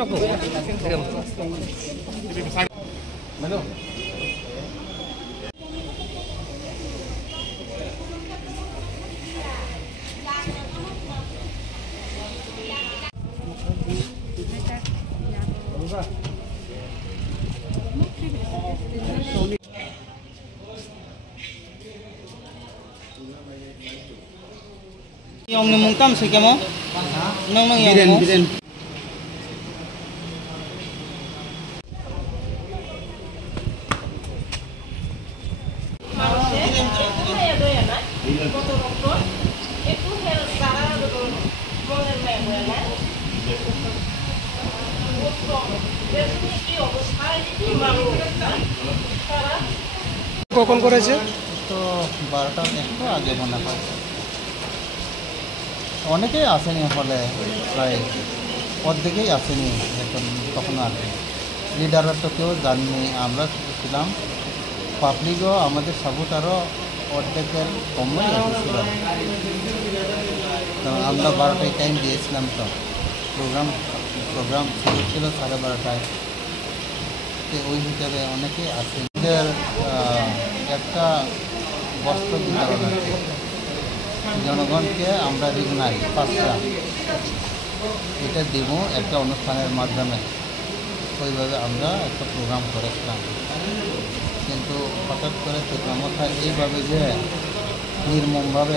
Yang ni mungkam sih kamu? Nang yang mu? কখন করেছে? তো 12টা একটু আগে মনে হয়। অনেকেই আসেনি হলে, প্রায় অর্ধেকেই আসেনি এখন তখনও আসে। লিডাররা তো কেউ জাননি, আমরা ছিলাম। পাবলিকও আমাদের সাপোর্ট আরও অর্ধেকের কমই এসেছিল। কারণ আমরা 12টায় টাইম দিয়েছিলাম, তো প্রোগ্রাম শুরু ছিল 12:30টায়। ওই হিসাবে অনেকেই আসে। এদের একটা বস্ত্র বিতরণ আছে জনগণকে, আমরা ঋণ নাই 5টা, এটা দেব একটা অনুষ্ঠানের মাধ্যমে। ওইভাবে আমরা একটা প্রোগ্রাম করেছিলাম, কিন্তু হঠাৎ করে প্রোগ্রামটা এইভাবে যে নির্মমভাবে